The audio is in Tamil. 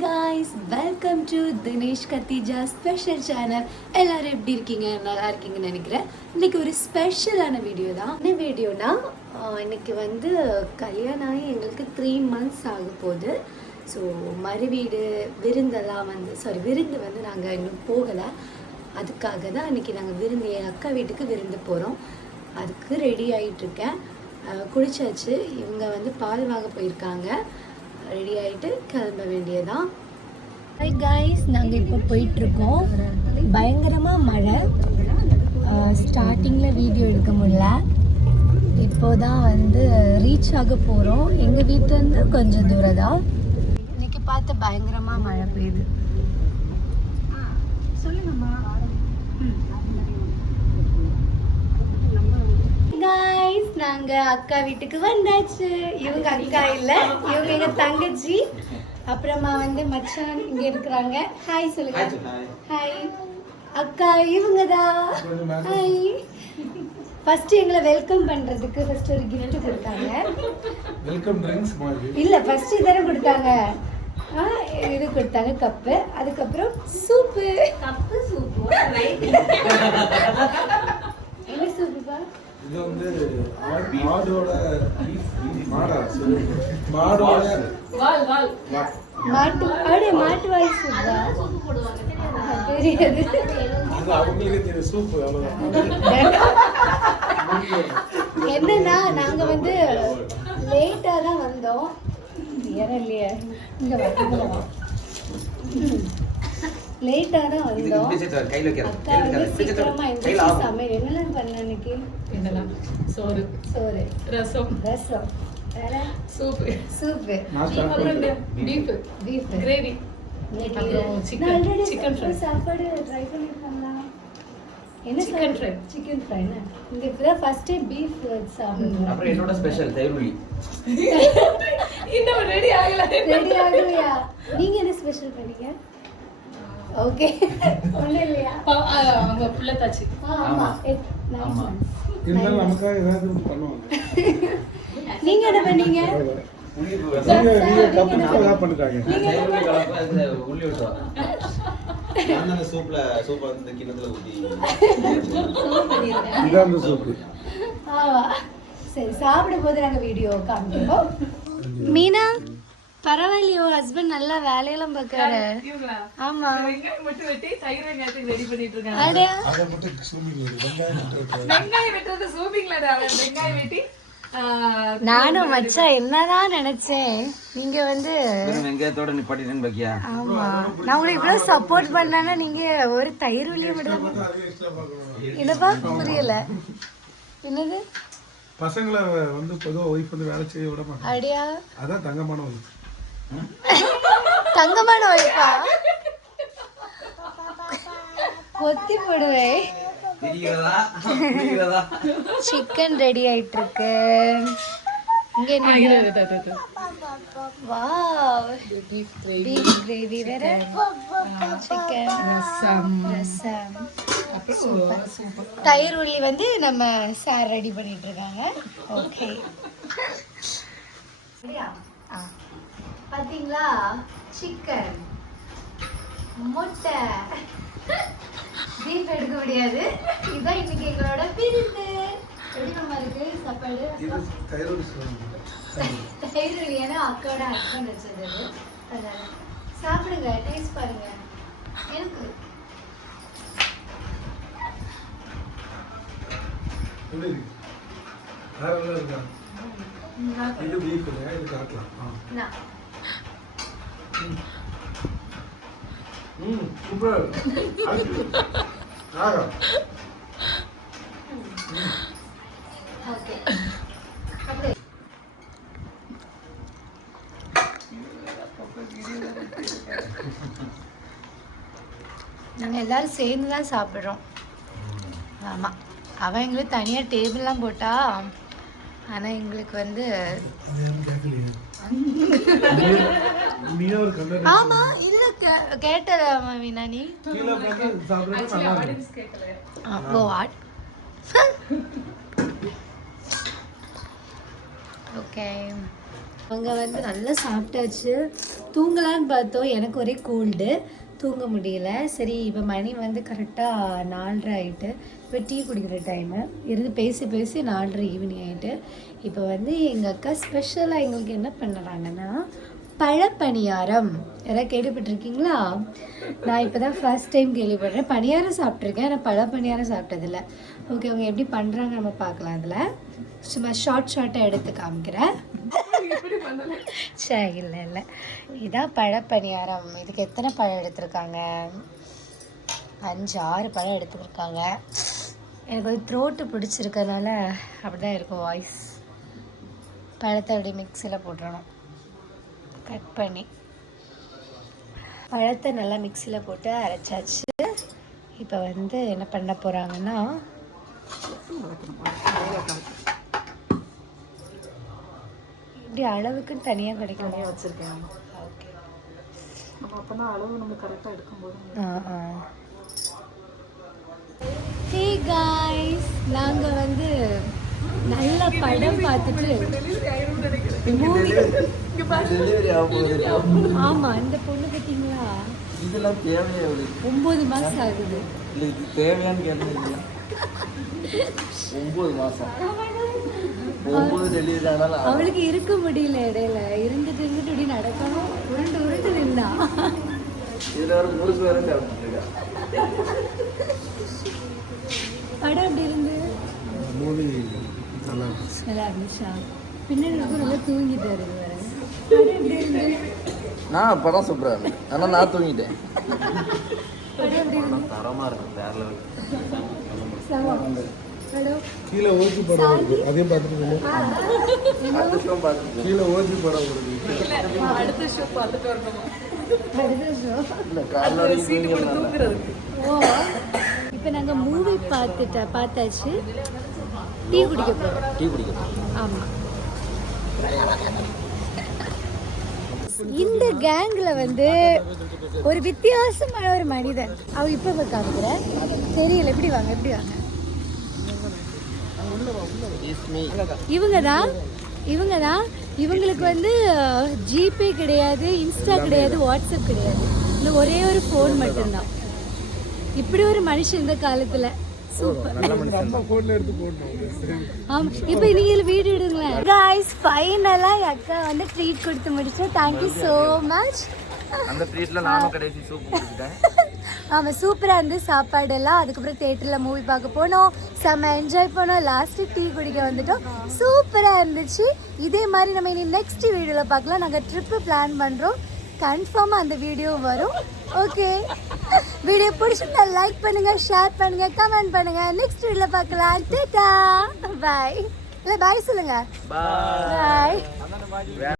Guys, welcome to Dinesh Khadija special channel. எல்லாரும் எப்படி இருக்கீங்க? நல்லா இருக்கீங்கன்னு நினைக்கிறேன். இன்னைக்கு ஒரு ஸ்பெஷலான வீடியோ தான். என்ன வீடியோனா, இன்னைக்கு வந்து கல்யாணம் ஆகி எங்களுக்கு 3 months ஆக போகுது. ஸோ மறுவீடு விருந்தெல்லாம் விருந்து வந்து நாங்கள் இன்னும் போகலை. அதுக்காக தான் இன்றைக்கி நாங்கள் விருந்து, என் அக்கா வீட்டுக்கு விருந்து போகிறோம். அதுக்கு ரெடி ஆகிட்டுருக்கேன். குளிச்சாச்சு. இவங்க வந்து பால் வாங்க போயிருக்காங்க. ரெடி ஆகிட்டு கிளம்ப வேண்டியதான். ஹாய் காய்ஸ், நாங்கள் இப்போ போயிட்டுருக்கோம். பயங்கரமாக மழை. ஸ்டார்டிங்கில் வீடியோ எடுக்க முடியல. இப்போதான் வந்து ரீச் ஆக போகிறோம். எங்கள் வீட்டிலேருந்து கொஞ்சம் தூரம் தான். இன்னைக்கு பார்த்து பயங்கரமாக மழை பெய்யுது. சொல்லுங்கம்மா. காய்ஸ், நாங்கள் அக்கா வீட்டுக்கு வந்தாச்சு. இவங்க அக்கா இல்லை, இவங்க எங்கள் தங்கச்சி. அப்புறமா வந்து மச்சான் இங்கே இருக்கிறாங்க. ஹாய் சொல்லுங்க. ஹாய் அக்கா, இவங்க தான். ஹாய். ஃபர்ஸ்ட் எங்களை வெல்கம் பண்றதுக்கு ஃபர்ஸ்ட் ஒரு gift கொடுத்தாங்க. வெல்கம் ட்ரிங்க்ஸ் மாதிரி இல்ல, ஃபர்ஸ்ட் இதெல்லாம் கொடுத்தாங்க. இது கொடுத்தாங்க கப்பு. அதுக்கப்புறம் சூப்பு. Cup soup right. என்ன சூப்புப்பா? இது வந்து மாடோட மாட்டு மாட்டு வாய் சூப்பா தெரியாது. என்னன்னா, நாங்க வந்து லேட்டா தான் வந்தோம். இல்லையா இங்க லேட்டா தான் வந்தோம். அக்கா வந்து சீக்கிரமா எந்திரிச்சு சமையல் என்னெல்லாம் பண்ண அன்னைக்கு? என்னெல்லாம்? சோறு ரசம் வேற soup beef gravy, chicken fry. சாப்பாடு ட்ரை பண்ணிருக்காங்களா? என்ன சிக்கன் ஃப்ரை. இங்க இப்பதான் ஃபர்ஸ்ட் டைம் பீஃப் சாப்பிடுறோம். அப்புறம் என்னோட ஸ்பெஷல் தயிர்வலி. இன்னும் ரெடி ஆகலையா? நீங்க என்ன ஸ்பெஷல் பண்ணீங்க? ஓகே, ஒண்ணு இல்லையா? அவங்க புள்ள தாச்சி. ஆமா, இருந்தாலும் நமக்காக ஏதாவது பண்ணுவாங்க. நீங்க என்ன பண்ணீங்க? சரி, சாப்பிடும் போது நாங்க வீடியோ காமிப்போம். மீனா பரவாயில்லையோ, ஹஸ்பண்ட் நல்லா வேலையெல்லாம் பார்க்கறாரு. ஆமா, வெங்காயம் வெட்டி தயிர் வெங்காயத்துக்கு ரெடி பண்ணிட்டு இருக்காங்க. அத மட்டும் வெங்காயம் வெட்டறது சூப்பிங்லடா. வெங்காயம் வெட்டி நானும் மச்சான் என்னதான் நினைச்சேன், நீங்க வந்து வெங்காயத்தோட நிப்பாட்டிட்டேன்னு பாக்கியா? ஆமா, நான் உங்களுக்கு இவ்வளவு சப்போர்ட் பண்ணேன்னா நீங்க ஒரு தயிர் உள்ளே மட்டும் என்னப்பா புரியல? என்னது? பசங்களை வந்து பொதுவா ஒய்ஃப் வந்து வேலை செய்ய விட மாட்டாங்க. அடியா, அதான் தங்கமான ஒய்ஃப். தங்கமான ஒய்ஃபா? கொத்தி போடுவேன். சிக்கன் ரெடி ஆயிட்டு இருக்கு. இங்க என்ன? வாவ், பீஃப் கிரேவி வேற, சிக்கன் ரசம். தயிர் உள்ளி வந்து நம்ம சார் ரெடி பண்ணிட்டு இருக்காங்க. ஓகே, பாத்தீங்களா? சிக்கன், முட்டை, பீஃப் எடுக்க முடியாது. இதுதான் இன்னைக்கு எங்களோட விருந்து. எப்படி நம்ம இருக்கு சாப்பாடு? தயிர் ஏன்னா அக்காவோட ஹஸ்பண்ட் வச்சது. அதனால சாப்பிடுங்க, டேஸ்ட் பாருங்க. எனக்கு இது பீஃப் இல்ல, இது காட்டலாம். சூப்பர். ஓகே, நாங்கள் எல்லாரும் சேர்ந்து தான் சாப்பிட்றோம். ஆமாம், அவன் எங்களுக்கு தனியாக டேபிள்லாம் போட்டா. ஆனால் எங்களுக்கு வந்து ஆமா இல்ல கேட்டல மீனா நீ ஓகே. அங்கே வந்து நல்லா சாப்பிட்டாச்சு. தூங்கலான்னு பார்த்தோம், எனக்கு ஒரே கோல்டு, தூங்க முடியல. சரி இப்போ மணி வந்து கரெக்டாக 4:30 ஆகிட்டு. இப்போ டீ குடிக்கிற டைமு இருந்து பேசி பேசி 4:30 ஈவினிங் ஆகிட்டு. இப்போ வந்து எங்கள் அக்கா ஸ்பெஷலாக எங்களுக்கு என்ன பண்ணுறாங்கன்னா பழப்பணியாரம். யாராவது கேள்விப்பட்டிருக்கீங்களா? நான் இப்போ தான் ஃபர்ஸ்ட் டைம் கேள்விப்படுறேன். பணியாரம் சாப்பிட்ருக்கேன், ஆனால் பழப்பணியாரம் சாப்பிட்டதில்ல. ஓகே, அவங்க எப்படி பண்ணுறாங்க நம்ம பார்க்கலாம். அதில் சும்மா ஷார்ட்டாக எடுத்து காமிக்கிறேன். சரி, இல்லை இதான் பழப்பணியாரம். இதுக்கு எத்தனை பழம் எடுத்திருக்காங்க? 5-6 பழம் எடுத்துருக்காங்க. எனக்கு ஒரு த்ரோட்டு பிடிச்சிருக்கனால அப்படி தான் இருக்கும் வாய்ஸ். பழத்தை அப்படியே மிக்சியில் போட்டுறணும், கட் பண்ணி. பழத்தை நல்லா மிக்சியில் போட்டு அரைச்சாச்சு. இப்போ வந்து என்ன பண்ண போகிறாங்கன்னா இப்படி அளவுக்குன்னு தனியாக கிடைக்கும் வச்சுருக்கேன். ஓகே, நம்ம அப்போ தான் அளவு நம்ம கரெக்டாக எடுக்கும்போது. ஹே காய்ஸ், நாங்கள் வந்து நல்ல படம் பார்த்துட்டு மூவி. ஆமாம், இந்த பொண்ணு பார்த்தீங்களா, இதெல்லாம் தேவையா? 9 மாதம் ஆகுது. இல்லை, இது தேவையான்னு கேட்டது. 9 மாதம் 9 டெலிவரி ஆனாலும் அவளுக்கு இருக்க முடியல, இடையில இருந்துட்டு இப்படி நடக்கணும், உருண்டு நின்னா. இதில் ஒரு முழுசு வேற சாப்பிட்டுருக்கா. படம் அப்படி இருந்து மூவி நல்லா இருந்துச்சு. நல்லா இருந்துச்சா? பின்னாடி ரொம்ப தூங்கிட்டாரு வேற. படம் எப்படி இருந்து? நான் படம் சூப்பராக இருந்தேன், ஆனால் நான் தூங்கிட்டேன். படம் எப்படி இருந்து? தரமாக இருக்கும், வேற லெவல். சமம். படம் கீழே ஓஜி படம் வருது, அதையும் பார்த்துட்டு அடுத்த ஷோ பார்த்துட்டு கீழே ஓஜி படம் வருது. அடுத்த ஷோ பார்த்துட்டு வரணும். அடுத்த show. இல்லை, காலைல வரைக்கும் தூங்கிடலாம். ஓ, இப்போ நாங்கள் மூவி பார்த்தாச்சு. டீ குடிக்க போகிறோம். டீ குடிக்கிறோம். ஆமாம், இந்த கேங்கில் வந்து ஒரு வித்தியாசமான ஒரு மனிதன். அவர் இப்போ காமிக்கிறேன், தெரியல. எப்படி வாங்க, எப்படி வாங்க. இவங்க தான் இவங்களுக்கு வந்து ஜிபே கிடையாது, இன்ஸ்டா கிடையாது, வாட்ஸ்அப் கிடையாது. இந்த ஒரே ஒரு ஃபோன் மட்டும்தான். இப்படி ஒரு மனுஷன் இந்த காலத்தில் சூப்பர். ஃபோனில் எடுத்து போட்டோம். ஆமாம், இப்போ நீங்கள் வீடியோ எடுங்களேன். காய்ஸ், ஃபைனலாக அக்கா வந்து ட்ரீட் கொடுத்து முடிச்சோம். Thank you so much. அந்த ட்ரீட்டில் நானும் கடைசி சூப் கொடுத்துட்டேன். ஆமாம், சூப்பராக இருந்து சாப்பாடெல்லாம். அதுக்கப்புறம் தேட்டரில் மூவி பார்க்க போனோம், செம்ம என்ஜாய் பண்ணோம். லாஸ்ட்டு டீ குடிக்க வந்துட்டோம். சூப்பராக இருந்துச்சு. இதே மாதிரி நம்ம இனி நெக்ஸ்ட் வீடியோவில் பார்க்கலாம். நாங்கள் ட்ரிப்பு பிளான் பண்ணுறோம், கன்ஃபார்மாக அந்த வீடியோ வரும். ஓகே, வீடியோ பிடிச்சிருந்தா லைக் பண்ணுங்கள், ஷேர் பண்ணுங்கள், கமெண்ட் பண்ணுங்கள். நெக்ஸ்ட் வீடியோவில் பார்க்கலாம். டேட்டா, பாய். இல்லை பாய் சொல்லுங்கள். பாய்.